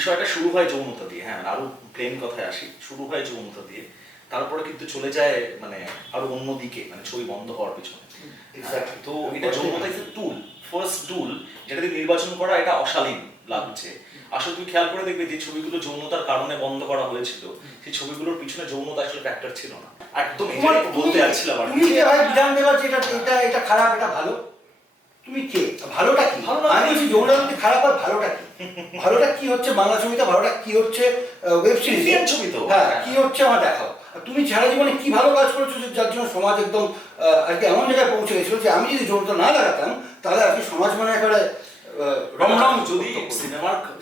বিষয়টা শুরু হয় যৌনতা দিয়ে, হ্যাঁ আরো প্লেন কথায় আসি, শুরু হয় যৌনতা দিয়ে, তারপরে কিন্তু চলে যায় মানে আরো অন্যদিকে, মানে ছবি বন্ধ হওয়ার পিছনে। তো এটা যৌনতা ইজ এ টুল, ফার্স্ট টুল, যেটা দিয়ে নির্বাচন করা এটা অশালীন লাগছে। আসলে তুমি খেয়াল করে দেখবে যে ছবিগুলো যৌনতার কারণে বন্ধ করা হয়েছিল, সেই ছবিগুলোর পিছনে যৌনতা আসলে ফ্যাক্টর ছিল না। একদম বলতে যাচ্ছিলাম আর তুমি যে ভাই বিধান দেওয়া যে এটা খারাপ, এটা ভালো, তুমি কে? ভালোটা কি? আমি বলছি যৌনতা খারাপ আর ভালোটা কি? ভালোটা কি হচ্ছে বাংলা ছবিতে, ভালোটা কি হচ্ছে ওয়েব সিরিজ ছবি তো, হ্যাঁ কি হচ্ছে আমার দেখাও। তুমি সারা জীবনে কি ভালো কাজ করেছো যার জন্য সমাজ একদম আজকে এমন জায়গায় পৌঁছে গেছিল যে আমি যদি যৌনতা না লাগাতাম তাহলে আজকে সমাজ মানে একেবারে রমরম। যদি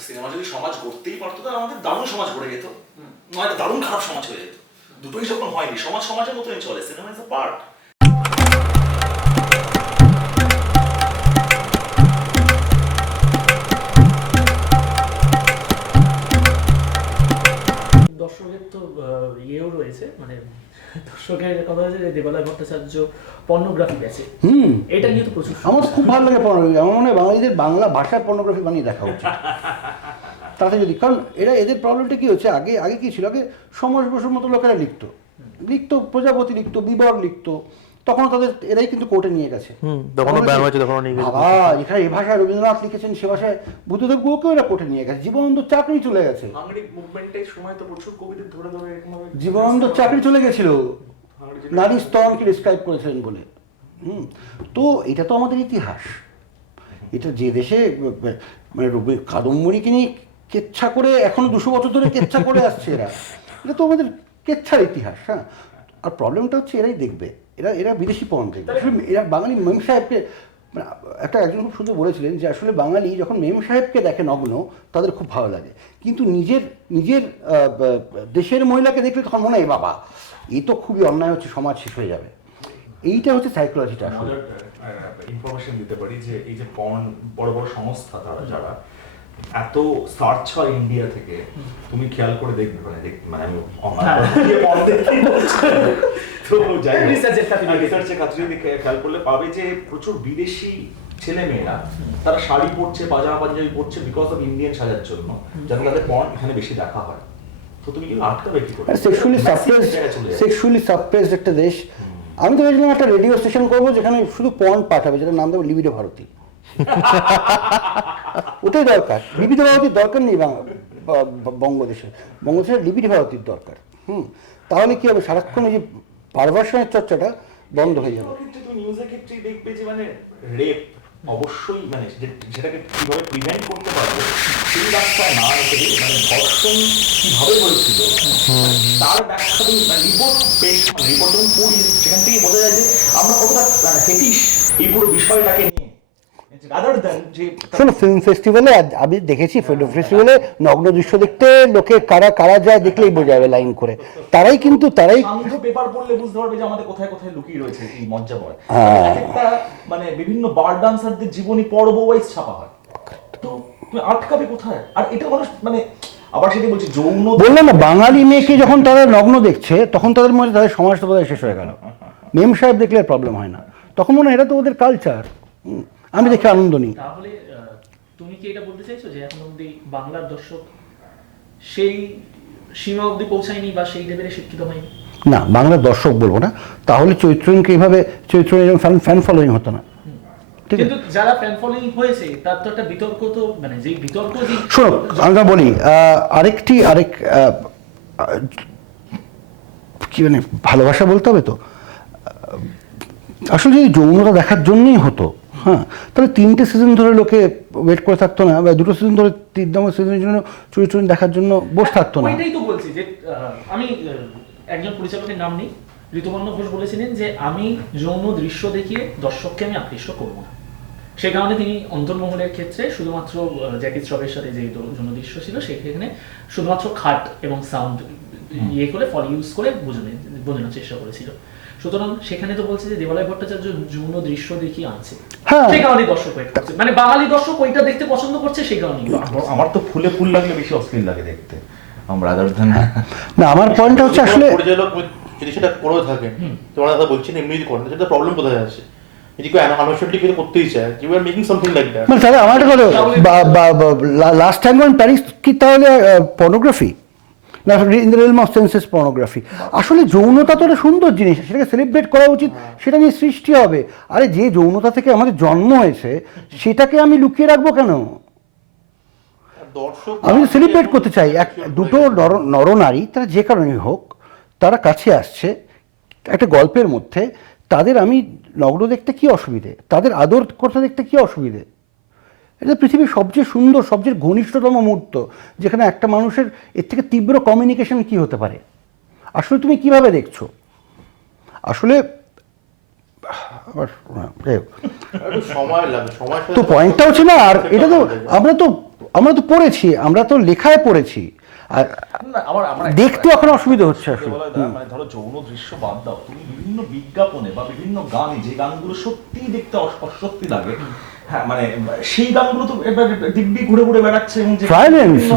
সিনেমা যদি সমাজ গড়তেই পারতো তাহলে আমাদের দারুণ সমাজ গড়ে যেত, নয়তো দারুণ খারাপ সমাজ হয়ে যেত। দুটোই যখন হয়নি, সমাজ সমাজের মতনই চলে, সিনেমা ইজ আ পার্ট। দর্শকের তো ইয়েও রয়েছে, মানে দর্শকের কথা হচ্ছে যে দেবালয় ভট্টাচার্য পর্নোগ্রাফি গেছে, এটা নিয়ে তো প্রচুর। আমার খুব ভালো লাগে পর্নোগ্রাফি, আমার মনে হয় বাঙালিদের বাংলা ভাষায় পর্নোগ্রাফি বানিয়ে দেখা উচিত। তাতে যদি, কারণ এদের প্রবলেমটা কী হচ্ছে, আগে কী ছিল, আগে সমাজ বসুর মতো লোকেরা লিখতো প্রজাপতি লিখতো, বিবর লিখতো, তখন এরাই কিন্তু কোর্টে নিয়ে গেছে। এখানে এই ভাষায় রবীন্দ্রনাথ লিখেছেন, সে ভাষায় বুদ্ধদেব গুহকেও এরা কোর্টে নিয়ে গেছে, জীবনানন্দ চাকরি চলে গেছে, জীবনানন্দ চাকরি চলে গেছিল নারী স্তনকে ডিসক্রাইব করেছিলেন বলে। তো এটা তো আমাদের ইতিহাস, এটা যে দেশে মানে কাদম্বরীকে নিয়ে কেচ্ছা করে এখনো 200 বছর ধরে কেচ্ছা করে আসছে এরা, এটা তো আমাদের কেচ্ছার ইতিহাস। হ্যাঁ, আর প্রবলেমটা হচ্ছে এরাই দেখবে, এরা বিদেশি পর্ন দেখবে। আসলে এরা বাঙালি মেম সাহেবকে, মানে একজন খুব সুন্দর বলেছিলেন যে আসলে বাঙালি যখন মেম সাহেবকে দেখে নগ্ন তাদের খুব ভালো লাগে, কিন্তু নিজের দেশের মহিলাকে দেখলে তখন মনে হয় বাবা এই তো খুবই অন্যায় হচ্ছে, সমাজ শেষ হয়ে যাবে। এইটা হচ্ছে সাইকোলজিটা। আসলে ইনফরমেশন দিতে পারি যে এই যে পর্ন বড় বড় সংস্থা তারা যারা এত সার্চ হয় ইন্ডিয়া থেকে, তুমি খেয়াল করে দেখবে, মানে আমি রিসার্চের খাতিরে খেয়াল করলে পাবে যে প্রচুর বিদেশি ছেলে মেয়েরা তারা শাড়ি পরছে, পাজামা পাঞ্জাবি পরছে বিকজ অফ ইন্ডিয়ান সাজার জন্য, যাতে তাদের পর্ন এখানে বেশি দেখা হয়। তো তুমি কি আটকাবে কি করে? সেক্সুয়ালি সাপ্রেসড একটা দেশ। আমি তো ভেবেছিলাম একটা রেডিও স্টেশন করবো যেখানে শুধু পর্ন পাঠাবে, যেটা নাম দেবো লিবিডো ভারতী। ওটাই দরকার, লিবিডো ভারতীর দরকার নেই বঙ্গদেশের লিবিডো ভারতীর দরকার। তাহলে কি হবে, সারাক্ষণ এই যে পারভার্সনের চর্চাটা বন্ধ হয়ে যাবে। তুমি নিউজের ক্ষেত্রে দেখবে যে মানে রেপ অবশ্যই, মানে সেটাকে কিভাবে প্রিভেন্ট করতে পারবে সেই রাস্তায় না রেখে, মানে ধর্ষণ কিভাবে হয়েছিল তার ব্যাখ্যা তুমি রিপোর্ট যখন পড়ি, সেখান থেকে বোঝা যায় যে আমরা কতটা ফেটিশ এই পুরো বিষয়টাকে নিয়ে। শোনো, ফিল্ম ফেস্টিভ্যালে আমি দেখেছি, ফিল্ম ফেস্টিভ্যালে নগ্ন দৃশ্য দেখতে লোকে কারা যায় দেখলেই বোঝা যাবে লাইন করে, তারাই পেপার পড়লে বুঝতে পারবে যে আমাদের কোথায় কোথায় লুকিয়ে রয়েছে এই মজ্জাময়। একটা মানে বিভিন্ন বার ডান্সারদের জীবনী পর্ব ওয়াইজ ছাপা হয়, তো তুমি আটকাবে কোথায়? আর এটা মানুষ মানে আবার সেটা বলছি যৌন, বললাম না, বাঙালি মেয়েকে যখন তারা নগ্ন দেখছে তখন তাদের মধ্যে তাদের সমাজটা বোধহয় শেষ হয়ে গেল। মেম সাহেব দেখলে প্রবলেম হয় না, তখন মনে হয় এটা তো ওদের কালচার, আমি দেখে আনন্দ নিই। তাহলে তুমি কি এটা বলতে চাইছো যে এখন অবধি বাংলার দর্শক সেই সীমা অবধি পৌঁছায়নি বা সেই লেভেলে শিক্ষিত হয়নি? না, বাংলার দর্শক বলবো না, তাহলে চৈত্রকে এইভাবে ফ্যান ফলোয়িং হতো না। কিন্তু যারা ফ্যান ফলোয়িং হয়েছে তার তো একটা বিতর্ক, তো মানে যেই বিতর্ক, শোনো আমি বলি আরেক কি মানে ভালোবাসা বলতে হবে তো, আসলে যদি যৌনতা দেখার জন্যই হতো, হ্যাঁ, তাহলে 3টে সিজন ধরে লোকে ওয়েট করে থাকতো না, বা 2টো সিজন ধরে 3 নম্বর সিজনের জন্য চুরি দেখার জন্য বসে থাকতো না। এটাই তো বলছি যে আমি একজন পরিচালকের নাম নেই, ঋতুপর্ণ ঘোষ বলেছিলেন যে আমি যৌন দৃশ্য দেখিয়ে দর্শককে আমি আকৃষ্ট করবো না। সেই কারণে তিনি অন্তর্মহলের ক্ষেত্রে শুধুমাত্র জ্যাকি শ্রফের সাথে যে যৌন দৃশ্য ছিল সেখানে শুধুমাত্র খাট এবং সাউন্ড ইয়ে করে ফল ইউজ করে বোঝানোর চেষ্টা করেছিল। সুতরাং সেখানে তো বলছে যে দেবালয় ভট্টাচার্য যৌন দৃশ্য দেখিয়ে আনছে, সেই কারণে দর্শক ওয়েট করছে, মানে বাঙালি দর্শক ওইটা দেখতে পছন্দ করছে সেই কারণে। আমার তো ফুলে ফুল লাগলে বেশি অশ্লীল লাগে দেখতে, না আমার পয়েন্টটা হচ্ছে আসলে পরিচালক যদি সেটা করেও থাকে, তোমরা কথা বলছি না এমনি করেন, সেটা প্রবলেম কোথায় আছে? যদি কেউ আনঅফিশিয়ালি কিছু করতেই চায়, you are making something like that. মানে তাহলে আমার একটা কথা, লাস্ট টাইম অন প্যারিস কি তাহলে পর্নোগ্রাফি না, in the realm of senses pornography? আসলে যৌনতা তো একটা সুন্দর জিনিস, সেটাকে সেলিব্রেট করা উচিত, সেটা নিয়ে সৃষ্টি হবে। আরে যে যৌনতা থেকে আমাদের জন্ম হয়েছে সেটাকে আমি লুকিয়ে রাখবো কেন? দর্শক আমি সেলিব্রেট করতে চাই। দুটো নরনারী, তারা যে কারণেই হোক, তারা কাছে আসছে একটা গল্পের মধ্যে, তাদের আমি নগ্ন দেখতে কি অসুবিধে, তাদের আদর করতে দেখতে কি অসুবিধে? এটা পৃথিবীর সবচেয়ে সুন্দর, সবচেয়ে ঘনিষ্ঠতম মুহূর্ত, যেখানে একটা মানুষের এর থেকে তীব্র কমিউনিকেশন কি হতে পারে? আসলে তুমি কিভাবে দেখছো? আসলে একটু সময় লাগে, সময় তো পয়েন্টটা হচ্ছে না, আর এটা তো আমরা তো পড়েছি, আমরা তো লেখায় পড়েছি, আর না, আমার দেখতে এখন অসুবিধা হচ্ছে আসলে। মানে ধরো যৌন দৃশ্য বাদ দাও, তুমি বিভিন্ন বিজ্ঞাপনে বা বিভিন্ন গানে যে গানগুলো সত্যি দেখতে অসত্যি লাগে, হ্যাঁ মানে সেই গানগুলো তো এবার দিব্যি ঘুরে ঘুরে বেড়াচ্ছে, এবং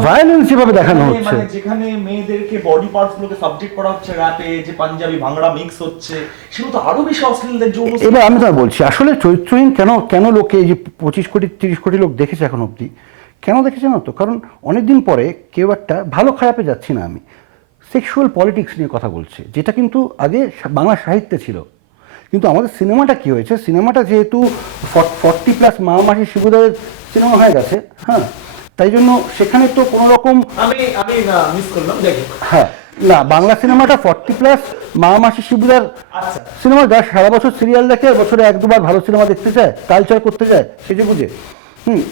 ভায়োলেন্স যেভাবে দেখানো হচ্ছে, মানে যেখানে মেয়েদেরকে বডি পার্টস গুলোকে সাবজেক্ট করা হচ্ছে র্যাপে, যে পাঞ্জাবি ভাংড়া মিক্স হচ্ছে, সেগুলো তো আরো বেশি অশ্লীল যৌন। এবার আমি তোমায় বলছি, আসলে চরিত্রহীন কেন লোকে, এই যে 25 কোটি 30 কোটি লোক দেখেছে এখন অবধি, কেন দেখেছে না তো? কারণ অনেকদিন পরে কেউ একটা, ভালো খারাপে যাচ্ছি না আমি, সেক্সুয়াল পলিটিক্স নিয়ে কথা বলছে, যেটা কিন্তু আগে বাংলা সাহিত্যে ছিল। কিন্তু আমাদের সিনেমাটা কি হয়েছে, সিনেমাটা যেহেতু 40+ মামাসি শিবুদারের সিনেমা হয়ে গেছে, হ্যাঁ, তাই জন্য সেখানে তো কোনো রকম, আমি মিস করলাম, দেখি। হ্যাঁ না, বাংলা সিনেমাটা 40+ মামাসি শিবুদার আচ্ছা, সিনেমা, যারা সারা বছর সিরিয়াল দেখে, বছরে 1-2বার ভালো সিনেমা দেখতে চায়, কালচার করতে চায়, সেজে বুঝে,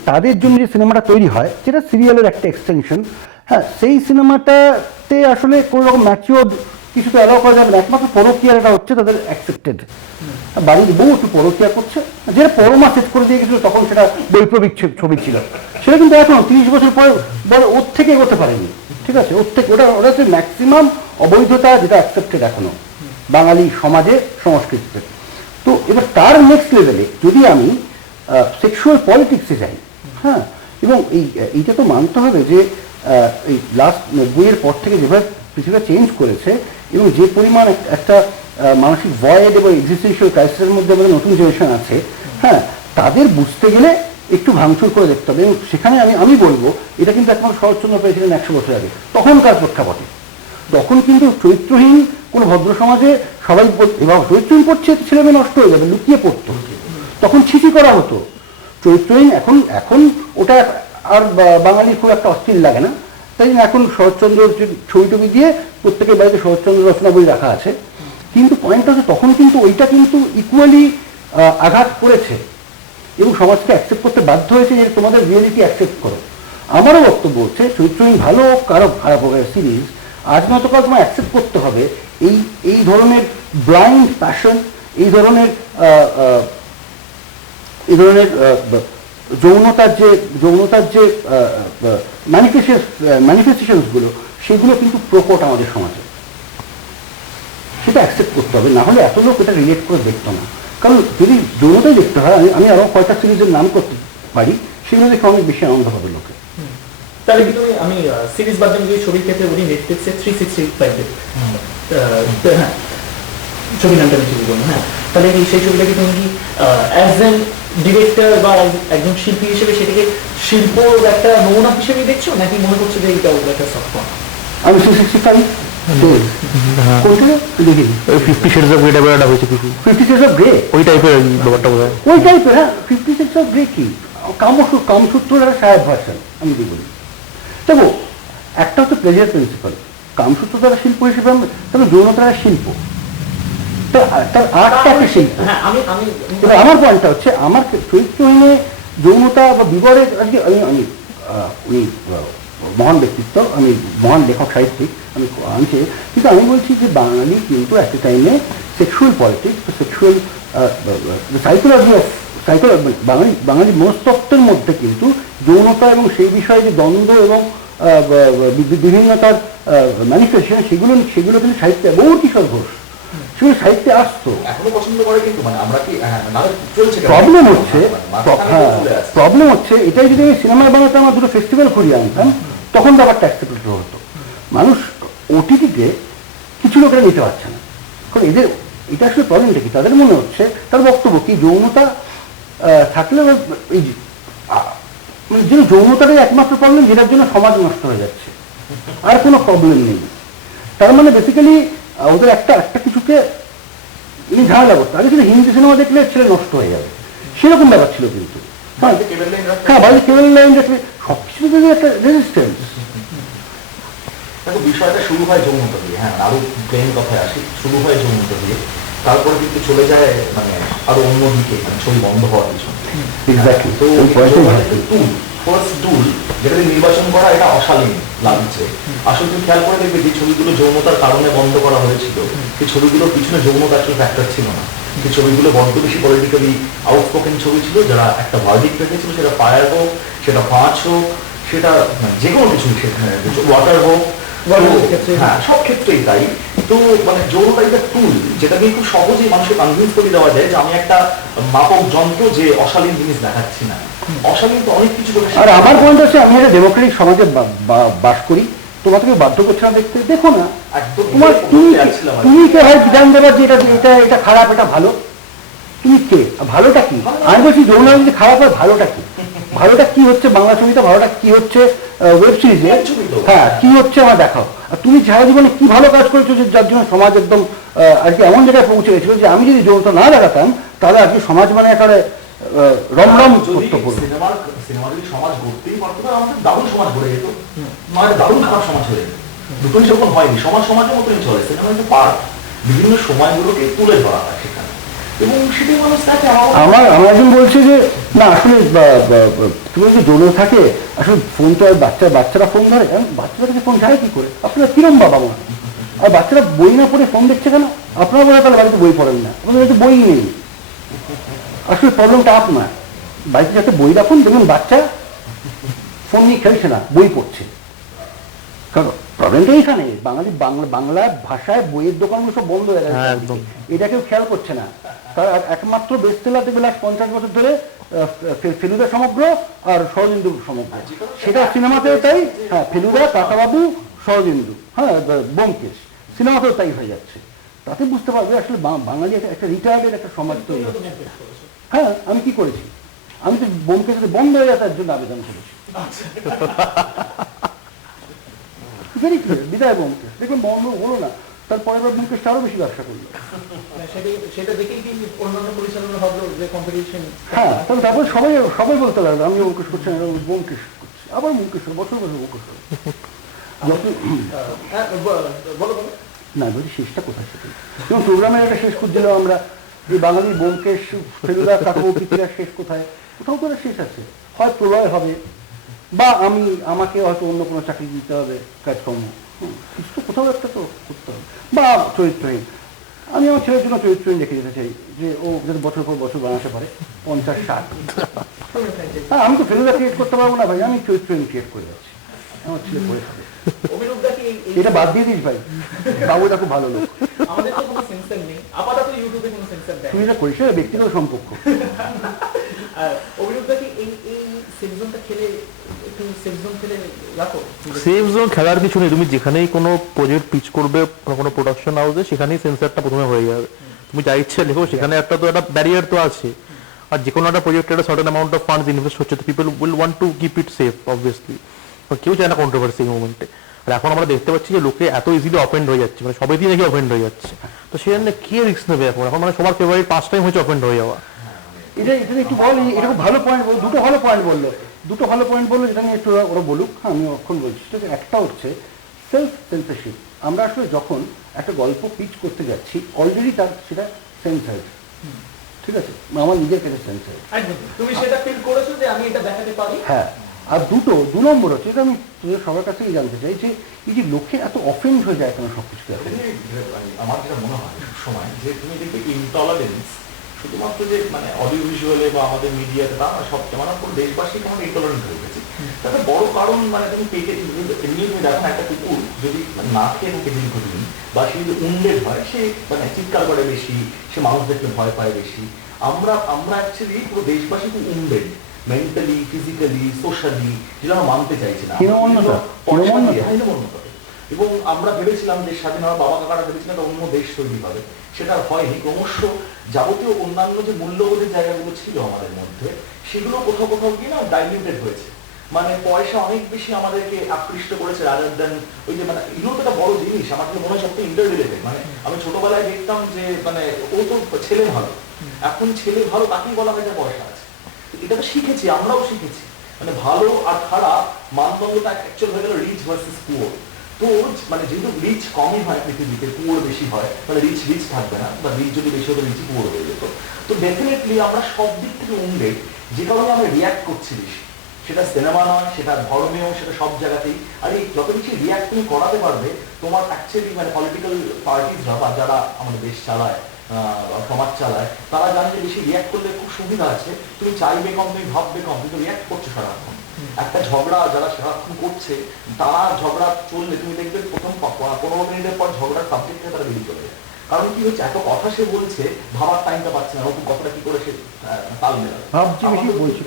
তাদের জন্য যে সিনেমাটা তৈরি হয়, যেটা সিরিয়ালের একটা এক্সটেনশন, হ্যাঁ, সেই সিনেমাটাতে আসলে কোনো রকম ম্যাচিওর কিছু তো অ্যালাউ করা যাবে না। একমাত্র পরকীয়াটা হচ্ছে তাদের অ্যাকসেপ্টেড। বাড়ির বউ একটু পরকীয়া করছে, যেটা পরমা সেট করে দিয়ে গেছিল, তখন সেটা বৈপ্লবিক ছবি ছিল, সেটা কিন্তু এখন 30 বছর পরে বলে ওর থেকে এগোতে পারেনি। ঠিক আছে, ওর থেকে ওটা হচ্ছে ম্যাক্সিমাম অবৈধতা, যেটা অ্যাকসেপ্টেড এখনো বাঙালি সমাজে, সংস্কৃতিতে। তো এবার তার নেক্সট লেভেলে যদি আমি সেক্সুয়াল পলিটিক্সে যাই, হ্যাঁ, এবং এইটা তো মানতে হবে যে এই লাস্ট 90-এর পর থেকে যেভাবে পৃথিবীটা চেঞ্জ করেছে, এবং যে পরিমাণ একটা মানসিক ভয়েড এবং এক্সিস্টেন্সিয়াল ক্রাইসিসের মধ্যে আমাদের নতুন জেনারেশন আছে, হ্যাঁ, তাদের বুঝতে গেলে একটু ভাঙচুর করে দেখতে হবে। এবং সেখানে আমি বলবো, এটা কিন্তু একমাত্র শরৎচন্দ্র পেয়েছিলেন 100 বছর আগে, তখনকার প্রেক্ষাপটে। তখন কিন্তু চরিত্রহীন কোনো ভদ্র সমাজে সবাই, এবার চরিত্রহীন পড়ছে, ছেলে মেয়ে নষ্ট হয়ে যাবে, লুকিয়ে পড়তো, তখন ছিচি করা হতো। চরিত্রহীন এখন ওটা আর বাঙালির খুব একটা অস্থির লাগে না, তাই জন্য এখন শরৎচন্দ্রের ছবি টবি দিয়ে প্রত্যেকের বাড়িতে শরৎচন্দ্র রচনা বই রাখা আছে। কিন্তু পয়েন্টটা হচ্ছে, তখন কিন্তু ওইটা কিন্তু ইকুয়ালি আঘাত করেছে, এবং সমাজকে অ্যাকসেপ্ট করতে বাধ্য হয়েছে যে তোমাদের রিয়েলিটি অ্যাকসেপ্ট করো। আমারও বক্তব্য হচ্ছে, চরিত্রহীন ভালো হোক, কারো খারাপ হোক, সিরিজ আজ নয়তো কাল তোমার অ্যাকসেপ্ট করতে হবে এই ধরনের ব্লাইন্ড প্যাশন, এই ধরনের যৌনতার যে ম্যানিফেস্টেশনসগুলো, সেগুলো কিন্তু প্রকট আমাদের সমাজে, সেটা অ্যাকসেপ্ট করতে হবে। না হলে এত লোক এটা রিলেট করে দেখতো না। কারণ যদি যৌনতাই দেখতে হয়, আমি আরও কয়েকটা সিরিজের নাম করতে পারি, সেগুলো দেখে অনেক বেশি আনন্দ হবে লোকে। তাহলে কিন্তু আমি সিরিজ বাদ দিয়ে যদি ছবির ক্ষেত্রে বলি, নেটফ্লিক্সে 365 হ্যাঁ, ছবি নামটা আমি ঠিক বলবো, হ্যাঁ, তাহলে কি সেই ছবিটাকে তুমি কি অ্যাজ এন ডিরেক্টর বা একজন শিল্পী হিসেবে সেটাকে শিল্পর একটা নমুনা হিসেবে দেখছো, নাকি মনে করছো যে এটা একটা সফট? আমি 365 কোনটা দেখি, 50 Shades of Grey টাইপের একটা হয়েছে কিছু, 50 Shades of Grey ওই টাইপের ব্যাপারটা বোধ হয়। ওই টাইপের, হ্যাঁ। 50 Shades of Grey কি কামসূত্রের একটা সাহেব ভার্সন, আমি কি বলি। দেখো, একটা হচ্ছে প্লেজার প্রিন্সিপাল, কামসূত্র দ্বারা শিল্প হিসেবে, তবে যৌনতার শিল্প, তার আর্টটা একটা শিল্প। এবার আমার পয়েন্টটা হচ্ছে, আমার চরিত্রহীনে যৌনতা বা বিবরের, আজকে আমি উনি মহান ব্যক্তিত্ব, আমি মহান লেখক সাহিত্যিক, আমি আনছি, কিন্তু আমি বলছি যে বাঙালি কিন্তু একটা টাইমে sexual politics, sexual psychology of Bangali মনস্তত্ত্বের মধ্যে কিন্তু যৌনতা এবং সেই বিষয়ে যে দ্বন্দ্ব এবং বিভিন্ন তার ম্যানিফেস্টেশন, সেগুলো কিন্তু সাহিত্যে, বহু কিশোর ঘোষ সেগুলো সাহিত্যে আসতো। এখনো পছন্দ করে, কিন্তু মানে আমরা কি চলছে, প্রবলেম হচ্ছে এটাই, যদি সিনেমায় বানাতে আমার দুটো ফেস্টিভ্যাল করিয়ে আনতাম, তখন ব্যাপারটা অ্যাকসেপ্টেড হতো। মানুষ ওটিটিতে কিছু লোকেরা নিতে পারছে না, কারণ এটা আসলে প্রবলেমটা কি তাদের মনে হচ্ছে, তার বক্তব্য কি যৌনতা থাকলে এই মানে যে যৌনতাটাই একমাত্র প্রবলেম যেটার জন্য সমাজ নষ্ট হয়ে যাচ্ছে, আর কোনো প্রবলেম নেই। তার মানে বেসিক্যালি ওদের একটা কিছুকে ঝামেলা করতে আগে ছিল হিন্দি সিনেমা দেখলে ছেলে নষ্ট হয়ে যাবে, সেরকম ব্যাপার ছিল কিন্তু। হ্যাঁ, বাইরে কেবল লাইন দেখলে সব কিছু একটা রেজিস্ট্যান্স। দেখো বিষয়টা শুরু হয় যৌনতা দিয়ে, হ্যাঁ আরো প্লেন কথায় আসি, শুরু হয় যৌনতা দিয়ে, তারপরে কিন্তু চলে যায় মানে আরো অন্যদিকে, মানে ছবি বন্ধ হওয়ার পিছনে। এক্স্যাক্টলি। তো ফার্স্ট টুল যেটা নির্বাচন করা, এটা অশালীন লাগছে। আসলে তুমি খেয়াল করে দেখবে যে ছবিগুলো যৌনতার কারণে বন্ধ করা হয়েছিল, সেই ছবিগুলোর পিছনে যৌনতা আসলে ফ্যাক্টর ছিল না। সেই ছবিগুলো বড্ড বেশি পলিটিক্যালি আউটস্পোকেন ছবি ছিল, যারা একটা ভার্ডিক্ট রেখেছিল, সেটা ফায়ার হোক, সেটা 5 হোক, সেটা যে কোনো কিছু, ওয়াটার হোক, হ্যাঁ সব ক্ষেত্রেই তাই। তো মানে যৌনতা একটা টুল যেটাকে খুব সহজেই মানুষকে কনভিন্স করে দেওয়া যায় যে আমি একটা মাপক যন্ত্র যে অশালীন জিনিস দেখাচ্ছি না। অশালীন তো অনেক কিছু। আর আমার পয়েন্ট হচ্ছে আমি একটা ডেমোক্রেটিক সমাজে বাস করি, তোমাকে বাধ্য করছে না দেখতে, দেখো না। তোমার তুমি কে হয় বিধান দেবার যে এটা খারাপ এটা ভালো? তুমি কে? ভালোটা কি? আমি বলছি যৌনতা যদি খারাপ হয় ভালোটা কি? ভালোটা কি হচ্ছে বাংলা ছবিতে, ভালোটা কি হচ্ছে ওয়েব সিরিজে, হ্যাঁ কি হচ্ছে আমার দেখাও। আর তুমি সারা জীবনে কি ভালো কাজ করেছো যে যার জন্য সমাজ একদম আর কি এমন জায়গায় পৌঁছে গেছিল যে আমি যদি যৌনতা না দেখাতাম তাহলে আর কি সমাজ মানে একেবারে রমরম করতে পারবো। সিনেমা যদি সমাজ গড়তেই পারতো না, আমাদের দারুণ সমাজ গড়ে যেত, মানে দারুণ খারাপ সমাজ হয়ে যেত। দুটোই সেরকম হয়নি, সমাজের মতনই চলে। সিনেমা একটা পার্ট, বিভিন্ন সময়গুলোকে তুলে ধরা হয় সেখানে, এবং সেটাই মানুষ দেখে। আমার একজন বলছে যে না আসলে তুমি যদি যৌন থাকে আসলে ফোন তো বাচ্চারা ফোন ধরে, বাচ্চারা থেকে ফোন যায় কি করে? আপনারা কিরম বাবা মা? আর বাচ্চারা বই না পড়ে ফোন দেখছে কেন? আপনারা বলে তাহলে বাড়িতে বই পড়েন না, আপনাদের বাড়িতে বই নেই। আসলে প্রবলেমটা আপনার, বাড়িতে যাতে বই রাখুন, দেখুন বাচ্চা ফোন নিয়ে খেলছে না, বই পড়ছে। কারণ প্রবলেমটা এইখানে বাংলা ভাষায় বইয়ের দোকানগুলো সব বন্ধ হয়ে গেছে, এটা কেউ খেয়াল করছে না। তার একমাত্র বেস্টসেলার দেখবে লাস্ট 50 বছর ধরে ফেলুদা সমগ্র আর শরদিন্দু সমগ্র, সেটা সিনেমাতেও তাই। হ্যাঁ, ফেলুদা, কাকাবাবু, শরদিন্দু, হ্যাঁ ব্যোমকেশ, সিনেমাতেও তাই হয়ে যাচ্ছে। তাতে বুঝতে পারবে আসলে বাঙালি একটা রিটায়ার্ডের একটা সমাজ তৈরি হচ্ছে। হ্যাঁ, আমি কি করেছি? আমি তো ব্যোমকেশ বন্ধ হয়ে যায় তার জন্য আবেদন করেছি। ভেরি ক্লিয়ার, বিদায় ব্যোমকেশ। দেখুন বন্ধ হলো না, তারপরে এবার ব্যোমকেশ আরো বেশি ব্যবসা করলো। সেটা দেখেই কি অন্যান্য পরিচালনা ভাবলো যে কম্পিটিশন। হ্যাঁ, তবে তারপর সবাই বলতে লাগলো আমি ব্যোমকেশ করছি না, ব্যোমকেশ করছি, আবার ব্যোমকেশ বছর ব্যোমকেশ হলো। না বলছি শেষটা কোথায় সেটা, যেমন প্রোগ্রামের একটা শেষ খুঁজছিলাম আমরা, যে বাঙালির ব্যোমকেশ, ফেলুদা, কাকাবাবু, পৃথিবীর শেষ কোথায়? কোথাও করে শেষ আছে, হয় প্রলয় হবে বা আমাকে হয়তো অন্য কোনো চাকরি দিতে হবে, কাজকর্ম, কিছু তো কোথাও একটা তো করতে হবে, বা চরিত্রহীন। আমি আমার ছেলের জন্য চরিত্রহীন রেখে যেতে চাই, যে ও যাতে বছর পর বছর বানাতে পারে, 50-60। হ্যাঁ, আমি তো ফেলুদা ক্রিয়েট করতে পারবো না ভাই, আমি চরিত্রহীন ক্রিয়েট করে যাচ্ছি, আমার ছেলে পড়ে খাবে। এটা বাদ দিয়ে দিস ভাই, বাবুটা খুব ভালো লোক। তুই এটা করিস ব্যক্তিগত সম্পর্ক। সেফ জোন খেলার কিছু নেই, তুমি যেখানেই কোনো প্রজেক্ট পিচ করবে কোনো প্রোডাকশন হাউসে, সেখানেই সেন্সারটা প্রথমে হয়ে যাবে। তুমি যা ইচ্ছে লেখো, সেখানে একটা ব্যারিয়ার তো আছে। আর যে কোনো একটা প্রজেক্টে একটা certain amount of funds invest হচ্ছে, তো people will want to keep it safe obviously. কেউ চায় না কন্ট্রোভার্সি মোমেন্টে। আর এখন আমরা দেখতে পাচ্ছি যে লোকে এত ইজিলি অফেন্ড হয়ে যাচ্ছে, মানে সবাই দিয়ে নাকি অফেন্ড হয়ে যাচ্ছে। তো সেজন্য কে রিস্ক নেবে এখন? মানে সবার ফেভারিট 5 টাইম হচ্ছে অফেন্ড হয়ে যাওয়া। এটা একটু বল, এটা খুব ভালো পয়েন্ট বল, দুটো ভালো পয়েন্ট বললো, যেটা নিয়ে একটু ওরা বলুক। হ্যাঁ, আমি অক্ষণ বলছি। একটা হচ্ছে সেলফিশিপ। আমরা আসলে যখন একটা গল্প পিচ করতে যাচ্ছি, অলরেডি তার সেটা সেন্সার্ড, ঠিক আছে, আমার নিজের কাছে সেন্সার্ড। তুমি সেটা ফিল করেছো যে আমি এটা দেখাতে পারি। হ্যাঁ, আর 2 নম্বর হচ্ছে, এটা আমি তোদের সবার কাছ থেকেই জানতে চাই, যে এই যে লোকে এত অফেন্ড হয়ে যায় কেন সব কিছু? আমার যেটা মনে হয় সবসময়, যে তুমি দেখবে ইনটলারেন্স শুধুমাত্র যে মানে অডিও ভিজুয়ালে বা আমাদের মিডিয়াতে, তা সব মানে পুরো দেশবাসী কেমন ইনটলারেন্ট হয়ে গেছে। তাতে বড় কারণ মানে তুমি পেটে এমনি তুমি দেখো একটা কুকুর যদি না খেয়ে থাকে দীর্ঘদিন, বা সে যদি উন্ডেড হয়, সে মানে চিৎকার করে বেশি, সে মানুষ দেখলে ভয় পায় বেশি। আমরা অ্যাকচুয়ালি পুরো দেশবাসী খুব উন্ডেড, মেন্টালি, ফিজিক্যালি, সোশ্যালি, যেটা আমরা মানতে চাইছি না। এবং আমরা ভেবেছিলাম যে স্বাধীন হওয়ার বাবা কাকারা ভেবেছিলেন একটা অন্য দেশ তৈরি হবে, সেটা আর হয়নি। ক্রমশ যাবতীয় অন্যান্য যে মূল্যবোধের জায়গাগুলো ছিল আমাদের মধ্যে, সেগুলো কোথাও কোথাও গিয়ে না ডাইলিউটেড হয়েছে। মানে পয়সা অনেক বেশি আমাদেরকে আকৃষ্ট করেছে রাদার দেন ওই যে মানে এগুলো তো একটা বড় জিনিস, আমার কাছে মনে হয় সবথেকে ইন্টাররিলেটেড। মানে আমি ছোটবেলায় দেখতাম যে মানে ও তো ছেলে ভালো, এখন ছেলে ভালো তাকেই বলা হয় যে পয়সা আছে। এটা তো শিখেছি, আমরাও শিখেছি। মানে ভালো আর খারাপ মানদণ্ডটা অ্যাকচুয়াল হয়ে গেল রিচ ভার্সেস পুয়ার। তো মানে যেহেতু রিচ কমই হয় পৃথিবীতে, পুয়ার বেশি হয়, মানে রিচ রিচ থাকবে না, বা রিচ যদি বেশি হতো রিচই পুয়ার হয়ে যেত। তো ডেফিনেটলি আমরা সব দিক থেকে উন্ডে, যে কারণে আমরা রিয়াক্ট করছি বেশি, সেটা সিনেমা নয়, সেটা ধর্মেও, সেটা সব জায়গাতেই। আর এই যত বেশি রিয়াক্ট তুমি করাতে পারবে, তোমার অ্যাকচুয়ালি মানে পলিটিক্যাল পার্টিসরা বা যারা আমাদের দেশ চালায়, সমাজ চালায়, তারা জানে যে বেশি রিয়াক্ট করলে খুব সুবিধা আছে। তুমি চাইবে কম, তুমি ভাববে কম, কিন্তু রিয়াক্ট করছো সারাক্ষণ। একটা ঝগড়া যারা সারাক্ষণ করছে, তারা ঝগড়া চললে তুমি দেখবে প্রথম 15 মিনিটের পর ঝগড়ার সাবজেক্ট থেকে তারা বেরিয়ে চলে যায়। কারণ কি হচ্ছে, এত কথা সে বলছে, ভাবার টাইমটা পাচ্ছে না, নতুন কথাটা কি করে সে তাল মেলাবে। ভাবছি বেশি বলছি,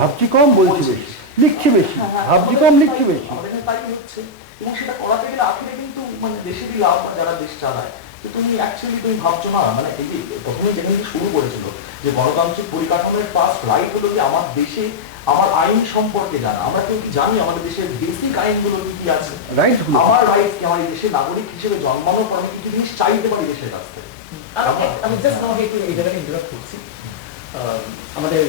ভাবছি কম বলছি বেশি, লিখছি বেশি, ভাবছি কম লিখছি বেশি। আমাদের এখানে তাই হচ্ছে, এবং সেটা করাতে গেলে আখেরে কিন্তু মানে দেশেরই লাভ, বা যারা দেশ চালায়। তো তুমি অ্যাকচুয়ালি তুমি ভাবছো না, মানে এই যে প্রথমে যেখানে শুরু করেছিল যে গণতান্ত্রিক পরিকাঠামোর ফার্স্ট রাইট হলো যে আমার দেশে আমার আইন সম্পর্কে জানা। আমরা কেউ কি জানি আমাদের দেশের বেসিক আইনগুলো কি কি আছে? আমার রাইট কি, আমার এই দেশের নাগরিক হিসেবে জন্মানোর পর আমি কিছু জিনিস চাইতে পারি দেশের কাছ থেকে। আমি জাস্ট আমাকে একটু এই জায়গাটা ইন্টারাপ্ট করছি। আমাদের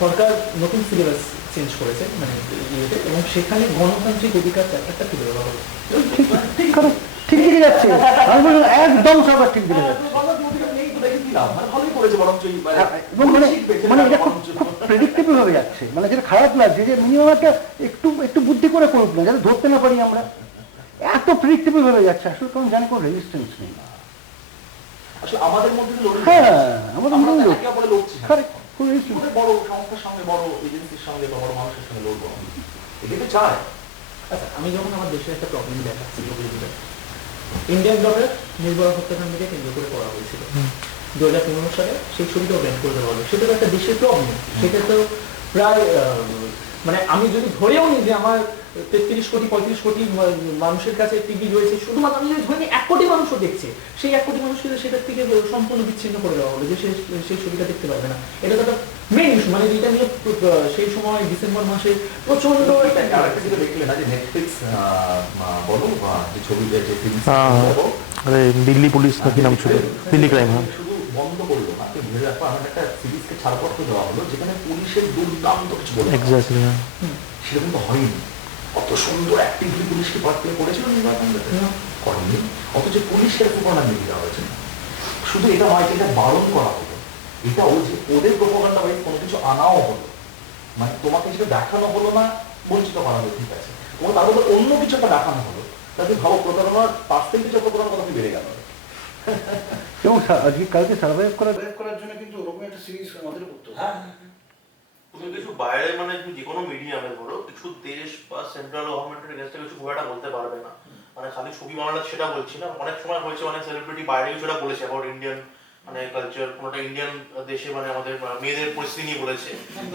সরকার নতুন সিলেবাস চেঞ্জ করেছে মানে ইয়েতে, এবং সেখানে গণতান্ত্রিক অধিকার চ্যাপ্টারটা তুলে দেওয়া হলো। ঠিক করে ঠিক দিকে যাচ্ছে, আমি বললাম একদম সবার ঠিক দিকে যাচ্ছে। এবং মানে এটা খুব প্রেডিক্টেবল ভাবে যাচ্ছে, মানে যেটা খারাপ লাগছে যে মিনিমাম একটা একটু একটু বুদ্ধি করে করুক না, যাতে ধরতে না পারি আমরা। এত প্রেডিক্টেবল ভাবে যাচ্ছে, আসলে কারণ জানি কোনো রেজিস্ট্যান্স নেই। আসলে আমাদের মধ্যে হ্যাঁ, আমাদের মধ্যে একে অপরে লড়ছি, বড় সংস্থার সঙ্গে, বড় এজেন্সির সঙ্গে, বা বড় মানুষের সঙ্গে লড়বো, এটা তো চায়। আচ্ছা, আমি যখন আমার দেশের একটা প্রবলেম দেখাচ্ছি, ইন্ডিয়ান ব্লকের নির্ভয়া হত্যাকাণ্ডকে কেন্দ্র করে করা হয়েছিল 2015 সালে, সেই ছবিটাও ব্যান করে দেওয়া হলো। সেটা তো একটা দেশের প্রবলেম, সেটা তো প্রায় মানে আমি যদি ধরেও নিই যে আমার 33 কোটি 35 কোটি মানুষের কাছে টিভি রয়েছে, শুধুমাত্র আমি যদি ধরে নিই 1 কোটি মানুষও দেখছে, সেই 1 কোটি মানুষকে সেটার থেকে সম্পূর্ণ বিচ্ছিন্ন করে দেওয়া হলো, যে সেই ছবিটা দেখতে পারবে না। এটা তো একটা মেইন ইস্যু, মানে এটা নিয়ে সেই সময় ডিসেম্বর মাসে প্রচন্ড আরেকটা যেটা দেখলে না, যে নেটফ্লিক্স বলো বা যে ছবি, যে সিরিজ, আরে দিল্লি পুলিশ নাকি নাম ছিল, দিল্লি ক্রাইম, শুধু বন্ধ করলো না, ভেবে রাখো আমার একটা সিরিজকে ছাড়পত্র দেওয়া হলো যেখানে পুলিশের দুর্দান্ত কিছু বলে, এক্স্যাক্টলি, সেটা কিন্তু হয়নি। অত সুন্দর অ্যাক্টিভলি পুলিশকে পাঠিয়ে করেছিল নির্বাচনটাতে, করেনি। অথচ পুলিশকে প্রোপাগান্ডা দিয়ে দেওয়া হয়েছে। শুধু এটা নয়, এটা বারণ করা হলো, এটাও যে ওদের প্রোপাগান্ডা বাইরে কোনো কিছু আনাও হলো, মানে তোমাকে সেটা দেখানো হলো না, বঞ্চিত করা হলো, ঠিক আছে, তোমার তার মধ্যে অন্য কিছু একটা দেখানো হলো, তাতে ভাবো প্রতারণার পার্সেন্টেজ অফ প্রতারণা কত বেড়ে গেল। এবং আজকে কালকে সার্ভাইভ করার জন্য কিন্তু ওরকম একটা সিরিজ আমাদের করতে হবে। হ্যাঁ, তুমি কিছু বাইরে মানে তুমি যে কোনো মিডিয়ামে ধরো কিছু দেশ বা সেন্ট্রাল গভর্নমেন্টের এগেন্স্টে কিছু খুব একটা বলতে পারবে না। মানে খালি ছবি বানানো সেটা বলছি না, অনেক সময় হয়েছে অনেক সেলিব্রিটি বাইরে কিছুটা বলেছে অ্যাবাউট ইন্ডিয়ান মানে কালচার, কোনোটা ইন্ডিয়ান দেশে মানে আমাদের মেয়েদের পরিস্থিতি নিয়ে বলেছে,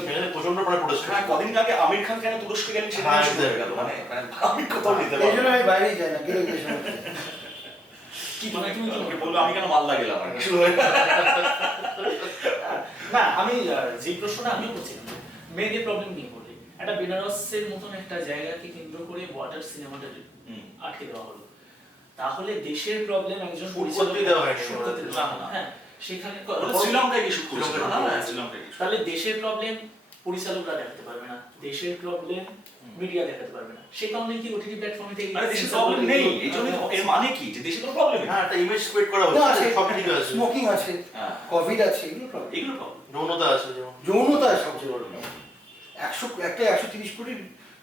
সেখানে প্রচন্ড মানে প্রোটেস্ট। হ্যাঁ, কদিন আগে আমির খান কেন তুরস্কে গেলেন সেটা নিয়ে শুরু হয়ে গেল, মানে আমি কোথাও নিতে পারবো না। আমি বাইরেই যাই না, কি তুমি আমাকে বলবে আমি কেন মাল্লা গেলাম আর কি শুরু হয়ে না, আমি যে প্রশ্নটা আমি করছিলাম মেয়েদের প্রবলেম নিয়ে বলি, একটা বেনারসের মতন একটা জায়গাকে কেন্দ্র করে ওয়াটার সিনেমাটা আটকে দেওয়া হলো, তাহলে দেশের প্রবলেম একজন পরিচালক দেওয়া হয় হ্যাঁ, সেখানে শ্রীলঙ্কায় কি শুরু করেছিল না, শ্রীলঙ্কায় তাহলে দেশের প্রবলেম পরিচালকরা দেখাতে পারবে না, দেশের প্রবলেম মিডিয়া দেখাতে পারবে না, সেই কারণে কি ওটিটি প্ল্যাটফর্মে থেকে আরে দেশে প্রবলেম নেই, এই জন্য এর মানে কি যে দেশে কোনো প্রবলেম নেই। হ্যাঁ, একটা ইমেজ ক্রিয়েট করা হচ্ছে, সব ঠিক আছে, স্মোকিং আছে, কোভিড আছে, এগুলো প্রবলেম। এগুলো প্রবলেম। যৌনতা আছে, যেমন যৌনতা সবচেয়ে বড় প্রবলেম। 130 কোটি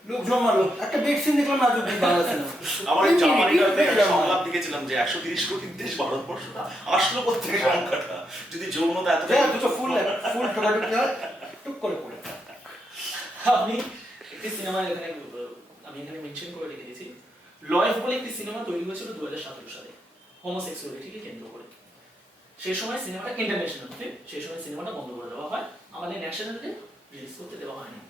লোক জন্মালো, একটা বেড সিন দেখলাম না যদি বাংলা সিনেমা। আমার এই জার্মানিটাতে একটা সংলাপ দেখেছিলাম যে 130 কোটি দেশ ভারতবর্ষটা আসলো কোথেকে সংখ্যাটা, যদি যৌনতা এতটা দুটো ফুল টোকাটুকি হয়, টুক করে পড়ে। আমি একটি সিনেমা এখানে আমি এখানে মেনশন করে রেখে দিয়েছি, লয়েফ বলে একটি সিনেমা তৈরি হয়েছিল 2017 সালে হোমোসেক্সুয়ালিটিকে কেন্দ্র করে। সেই সময় সিনেমাটা ইন্টারন্যাশনাল ফিল্ম, সেই সময় সিনেমাটা বন্ধ করে দেওয়া হয়, আমাদের ন্যাশনালে রিলিজ করতে দেওয়া হয় না।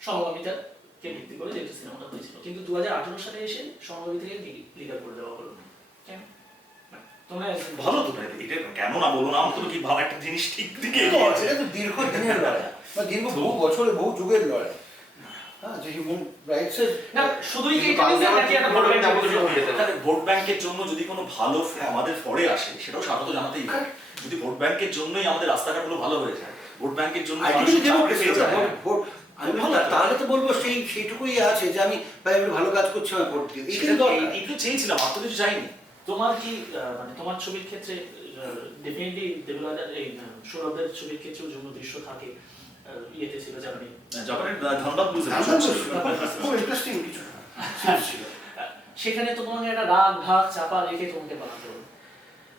সমকামিতাকে কে ভিত্তি করে যেহেতু সিনেমাটা হয়েছিল, কিন্তু 2018 সালে এসে স্বর্ণনদী থেকে লিগার করে দেওয়া হলো কেন? তোমরা ভালো তো ভাই, এটা কেন না বলো না, আমার তো কি ভালো একটা জিনিস ঠিক দিকে এটা তো দীর্ঘ দিনের লড়াই, বা দীর্ঘ বহু বছরের বহু যুগের লড়াই। হ্যাঁ, যে হিউম্যান রাইটসের না শুধুই কি এটা নিয়ে নাকি একটা ভোট ব্যাংক হয়ে যেতে পারে? ভোট ব্যাংকের জন্য যদি কোনো ভালো আমাদের ফরে আসে সেটাও স্বাগত জানাতেই হবে। যদি ভোট ব্যাংকের জন্যই আমাদের রাস্তাঘাটগুলো ভালো হয়ে যায়, ভোট ব্যাংকের জন্য আমি ভালো, তাহলে তো বলবো সেইটুকুই আছে যে আমি ভাই আমি ভালো কাজ করছি, আমি ভোট দিই, এইটাই দরকার। একটু চেয়েছিলাম, আর তো কিছু চাইনি। তোমার কি মানে তোমার ছবির ক্ষেত্রে ডেফিনেটলি দেবলাদার এই সৌরভদের ছবির ক্ষেত্রেও যৌন দৃশ্য থাকে, ইয়েতে ছিল জাপানি জাপানের ধানবাদ বুঝে খুব ইন্টারেস্টিং কিছু ছিল। সেখানে তো তোমাকে একটা রাগ ভাগ চাপা রেখে তোমাকে বানাতে হবে।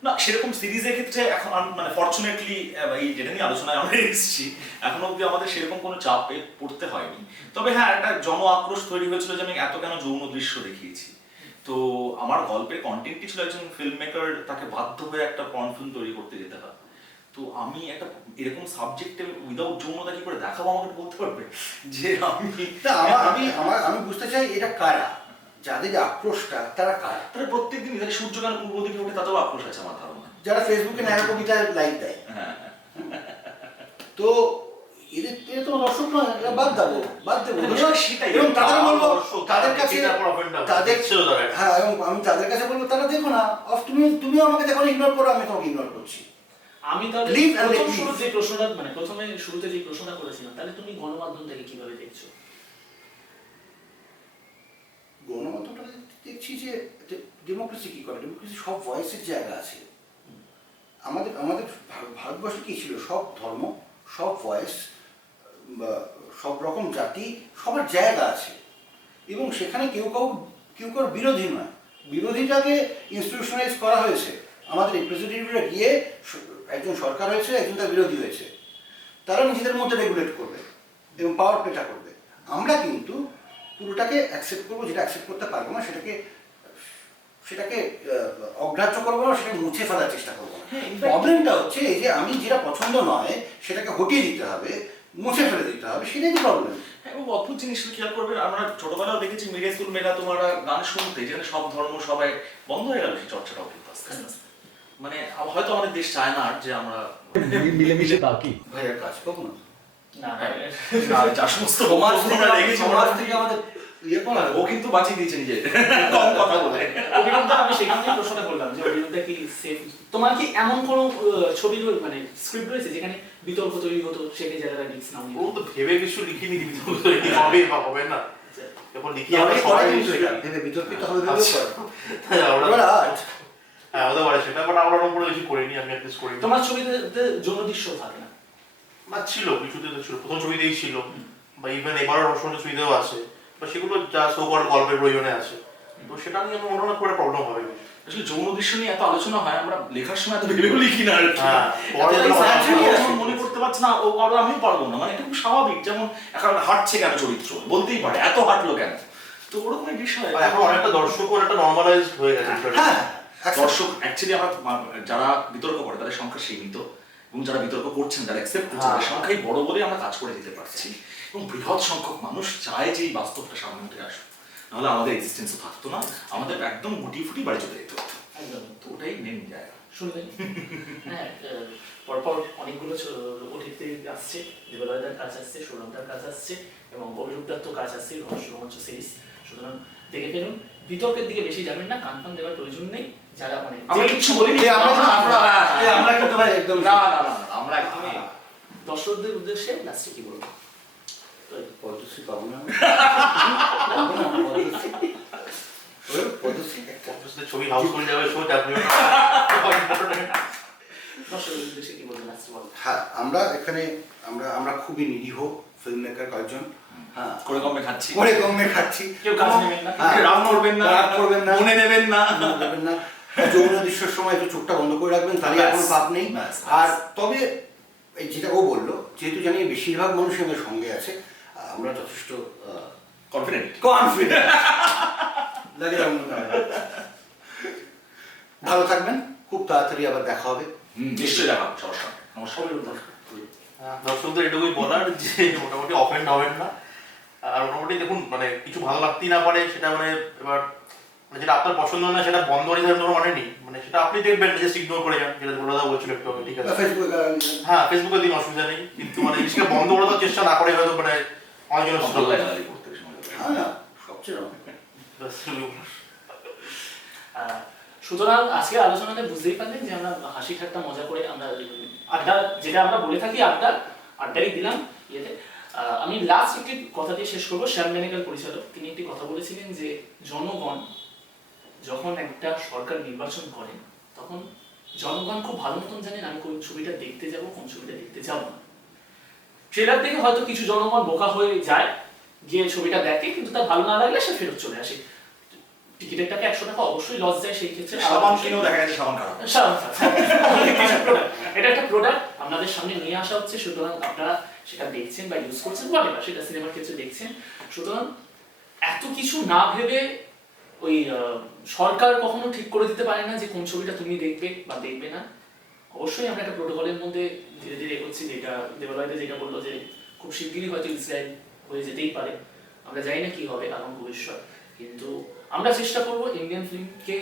না সেরকম সিরিজের ক্ষেত্রে এখন মানে ফরচুনেটলি এই যেটা নিয়ে আলোচনায় আমরা এসেছি, এখনো অব্দি আমাদের সেরকম কোনো চাপে পড়তে হয়নি। তবে হ্যাঁ, একটা জন আক্রোশ তৈরি হয়েছিল যে আমি এত কেন যৌন দৃশ্য দেখিয়েছি। তো আমার গল্পের কন্টেন্টই ছিল একজন ফিল্ম মেকার তাকে বাধ্য হয়ে একটা পর্ন ফিল্ম তৈরি করতে যেতে হয়। তো আমি একটা এরকম সাবজেক্টে উইদাউট যৌনতা কি করে দেখাবো, আমাকে বলতে পারবে যে আমি বুঝতে চাই এটা কারা, যাদের আক্রোশটা তারা কারা? তারা প্রত্যেকদিন সূর্য কেন পূর্ব দিকে ওঠে তাতেও আক্রোশ আছে আমার ধারণা। যারা ফেসবুকে ন্যায় কবিতায় লাইক দেয়। হ্যাঁ, তো এদের তো দর্শক নয়, এরা বাদ দেবো সেটাই। এবং তাদের বলবো দর্শক, তাদের কাছে এটার পর offend হবে। তাদের দেখছেও তারা। হ্যাঁ, এবং আমি তাদের কাছে বলবো তারা দেখো না, তুমিও আমাকে দেখো, ইগনোর করো, আমি তোমাকে ইগনোর করছি। আমি তাহলে Leave and let প্রথম leave. শুরু যে প্রশ্নটা মানে প্রথমে শুরুতে যে প্রশ্নটা করেছিলাম, তাহলে তুমি গণমাধ্যমটাকে কিভাবে দেখছো? গণমাধ্যমটা দেখছি যে ডেমোক্রেসি কি করে, ডেমোক্রেসি সব ভয়েসের জায়গা আছে। আমাদের ভারতবর্ষে কি ছিল, সব ধর্ম, সব ভয়েস, সব রকম জাতি, সবার জায়গা আছে, এবং সেখানে কেউ কারোর বিরোধী নয়। বিরোধীটাকে ইনস্টিটিউশনালাইজ করা হয়েছে, আমাদের রিপ্রেজেন্টেটিভরা গিয়ে একজন সরকার হয়েছে, একজন তার বিরোধী হয়েছে, তারা নিজেদের মধ্যে রেগুলেট করবে এবং পাওয়ার প্লেটা করবে। আমরা কিন্তু পুরোটাকে অ্যাকসেপ্ট করবো, যেটা অ্যাকসেপ্ট করতে পারবো না সেটাকে অগ্রাহ্য করবো না, সেটাকে মুছে ফেলার চেষ্টা করবো না। প্রবলেমটা হচ্ছে এই যে আমি যেটা পছন্দ নয় সেটাকে হটিয়ে দিতে হবে, মুছে ফেলে দিতে হবে, সেটাই তো প্রবলেম। এবং অদ্ভুত জিনিস খেয়াল করবেন, আমরা ছোটবেলাও দেখেছি মিডিয়া স্কুল মেলা তোমার গান শুনতে, যেখানে সব ধর্ম সবাই বন্ধ হয়ে গেল সেই চর্চাটাও কিন্তু আস্তে আস্তে। মানে হয়তো আমাদের দেশ চায় না যে আমরা মিলেমিশে থাকি। ভাইয়ের কাজ করবো না, না যা সমস্ত সমাজ আমরা দেখেছি থেকে আমাদের ইয়ে করা, ও কিন্তু বাঁচিয়ে দিয়েছে নিজে কম কথা বলে। অভিনন্দা, আমি সেখান থেকে প্রশ্নটা বললাম যে অভিনন্দা কি সেফ? তোমার কি এমন কোনো ছবি মানে স্ক্রিপ্ট রয়েছে যেখানে বিতর্ক তৈরি হতো, সেখানে যারা রিস্ক নাও ও তো ভেবে কিছু লিখিনি দিবি, হবে বা হবে না, যখন লিখি আমরা সবাই ভেবে বিতর্কিত হবে ভেবে আচ্ছা। করে। আমরা আজ হ্যাঁ হতে পারে সেটা, বাট আমরা ওরকম করে কিছু করিনি, আমি অ্যাটলিস্ট করিনি। তোমার ছবিতে যৌন দৃশ্য থাকে না? না ছিল, কিছুতে তো ছিল, প্রথম ছবিতেই ছিল, বা ইভেন এবারের রসনের ছবিতেও আছে, বা সেগুলো যা সৌকর গল্পের প্রয়োজনে আছে, তো সেটা নিয়ে আমার মনে হয় করে প্রবলেম হবে। আসলে যৌন দৃশ্য নিয়ে এত আলোচনা হয়, আমরা লেখার সময় এত ভেবেও লিখি না আর কি। হ্যাঁ, পরে এতটাই যখন naturally আমরা এখন মনে করতে পারছি না, ও আর আমিও পারবো না, মানে এটা খুব স্বাভাবিক। যেমন এখন হাঁটছে কেন চরিত্র, বলতেই পারে এত হাঁটলো কেন, তো ওরকম বিষয়। আর এখন অনেকটা দর্শক একটা নর্মালাইজড হয়ে গেছে বিষয়টা। হ্যাঁ, দর্শক অ্যাকচুয়ালি আমরা যারা বিতর্ক করে তাদের সংখ্যা সীমিত, এবং যারা বিতর্ক করছেন, যারা অ্যাকসেপ্ট করছেন, তাদের সংখ্যাই বড় বলে আমরা কাজ করে দিতে পারছি। এবং বৃহৎ সংখ্যক মানুষ চায় যে এই বাস্তবটা সামনে উঠে আসুক, নাহলে আমাদের এক্সিস্টেন্সও থাকতো না, আমাদের একদম গুটি ফুটি বাড়ি চলে যেতে হতো। একদম। তো ওটাই মেন জায়গা। শুনলেন? হ্যাঁ, পরপর অনেকগুলো ওটিতে আসছে, দেবলয়দার কাজ আসছে, সৌরভদার কাজ আসছে, এবং অভিরূপদার তো কাজ আসছে, রহস্য রোমাঞ্চ সিরিজ। সুতরাং দেখে ফেলুন, বিতর্কের দিকে বেশি যাবেন না, কান ফান দেওয়ার প্রয়োজন নেই। যারা মানে আমরা কিছু বলিনি, আমরা কিন্তু ভাই একদম না, আমরা একদমই দর্শকদের উদ্দেশ্যে লাস্টে কি বলবো? পদ্ধতি পাবো না, পদ্ধতি একটা ছবি হাউসফুল যাবে, শো চাপবে। দর্শকদের উদ্দেশ্যে কি বলবো লাস্টে বলো? হ্যাঁ, আমরা খুবই নিরীহ ফিল্ম মেকার কয়েকজন। হ্যাঁ, করে কমে খাচ্ছি, করে কমে খাচ্ছি, কেউ কাজ নেবেন না, হ্যাঁ, রাগ করবেন না, মনে নেবেন না। যৌন দৃশ্যের সময় একটু চোখটা বন্ধ করে রাখবেন, তাহলে আর কোনো পাপ নেই। আর তবে এই যেটা ও বললো, যেহেতু জানি বেশিরভাগ মানুষ আমাদের সঙ্গে আছে, আমরা যথেষ্ট কনফিডেন্ট। লাগে ভালো থাকবেন, খুব তাড়াতাড়ি আবার দেখা হবে। নিশ্চয়ই দেখা হবে সবার সঙ্গে। নমস্কার। দর্শকদের এটুকুই বলার যে মোটামুটি অফেন্ড হবেন না, আর মোটামুটি দেখুন মানে কিছু ভালো লাগতেই না পারে সেটা মানে এবার মানে যেটা আপনার পছন্দ না সেটা বন্ধ করে দেওয়ার কোনো মানে নেই, মানে সেটা আপনি দেখবেন যে ইগনোর করে যান, যেটা বলে দেওয়া বলছিল একটু আগে, ঠিক আছে হ্যাঁ ফেসবুকে দিন অসুবিধা নেই, কিন্তু মানে জিনিসটা বন্ধ করে দেওয়ার চেষ্টা না করে হয়তো মানে অনেক জন্য ভালো লাগে গালাগালি করতে বেশি মজা লাগে। সুতরাং আজকের আলোচনাতে বুঝতেই পারলেন যে আমরা হাসি ঠাট্টা মজা করে আমরা আড্ডা, যেটা আমরা বলে থাকি আড্ডাই দিলাম ইয়েতে। আমি লাস্ট একটি কথা দিয়ে শেষ করবো। শ্যাম বেনেগাল পরিচালক, তিনি একটি কথা বলেছিলেন যে জনগণ যখন একটা সরকার নির্বাচন করেন তখন জনগণ খুব ভালো মতন জানেন আমি কোন ছবিটা দেখতে যাব, কোন ছবিটা দেখতে যাব না। ট্রেলার দেখে হয়তো কিছু জনগণ বোকা হয়ে যায়, গিয়ে ছবিটা দেখে, কিন্তু তার ভালো না লাগলে সে ফেরত চলে আসে। টিকিটের টাকা 100 টাকা অবশ্যই লস যায় সেই ক্ষেত্রে। সাবান কিনেও দেখা যাচ্ছে সাবান খারাপ। এটা একটা প্রোডাক্ট আপনাদের সামনে নিয়ে আসা হচ্ছে, সুতরাং আপনারা সেটা দেখছেন বা ইউজ করছেন, whatever, সেটা সিনেমার ক্ষেত্রে দেখছেন। সুতরাং এত কিছু না ভেবে ওই সরকার কখনো ঠিক করে দিতে পারে না যে কোন ছবিটা তুমি দেখবে বা দেখবে না। অবশ্যই আমরা একটা প্রোটোকলের মধ্যে ধীরে ধীরে এগোচ্ছি, যেটা দেবালয়তে যেটা বললো যে খুব শিগগিরই হয়তো ইসরায়েল হয়ে যেতেই পারে, আমরা জানি না কি হবে আগামী ভবিষ্যৎ, কিন্তু আমরা চেষ্টা করব ইন্ডিয়ান ফিল্মকে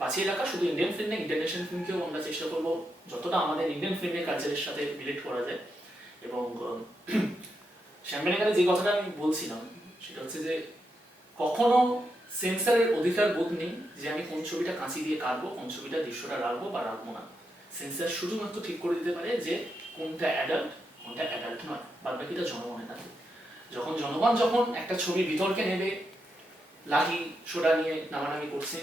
বাঁচিয়ে রাখা। শুধু ইন্ডিয়ান ফিল্ম না, ইন্টারন্যাশনাল ফিল্মকেও আমরা চেষ্টা করব যতটা আমাদের ইন্ডিয়ান ফিল্মের কালচারের সাথে রিলেট করা যায়। এবং শ্যাম বেনেগালের যে কথাটা আমি বলছিলাম সেটা হচ্ছে যে কখনো সেন্সারের অধিকার বোধ নেই যে আমি কোন ছবিটা কাঁচি দিয়ে কাটবো, কোন ছবিটা দৃশ্যটা রাখবো বা রাখবো না। সেন্সার শুধুমাত্র ঠিক করে দিতে পারে যে কোনটা অ্যাডাল্ট, কোনটা অ্যাডাল্ট নয়, বাদ বাকিটা জনগণের হাতে। জনগণ যখন একটা ছবি বিতর্কে নেবে, লাঠি সোডা নিয়ে নামানামি করছে,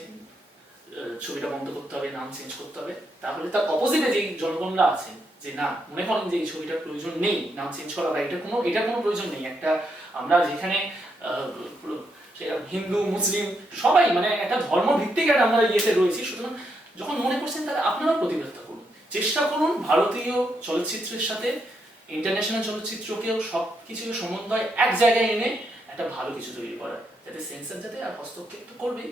ছবিটা বন্ধ করতে হবে, নাম চেঞ্জ করতে হবে, তাহলে তার অপোজিটে যেই জনগণরা আছেন যে না মনে করেন যে এই ছবিটার প্রয়োজন নেই নাম চেঞ্জ করা বা এটা কোনো প্রয়োজন নেই, একটা আমরা যেখানে হিন্দু মুসলিম সবাই মানে একটা ধর্মভিত্তিক একটা আমরা ইয়েতে রয়েছি, সুতরাং যখন মনে করছেন তাহলে আপনারাও প্রতিবাদটা করুন, চেষ্টা করুন ভারতীয় চলচ্চিত্রের সাথে ইন্টারন্যাশনাল চলচ্চিত্রকেও সব কিছুকে সমন্বয় এক জায়গায় এনে একটা ভালো কিছু তৈরি করা, যাতে সেন্সার যাতে আর হস্তক্ষেপ তো করবেই,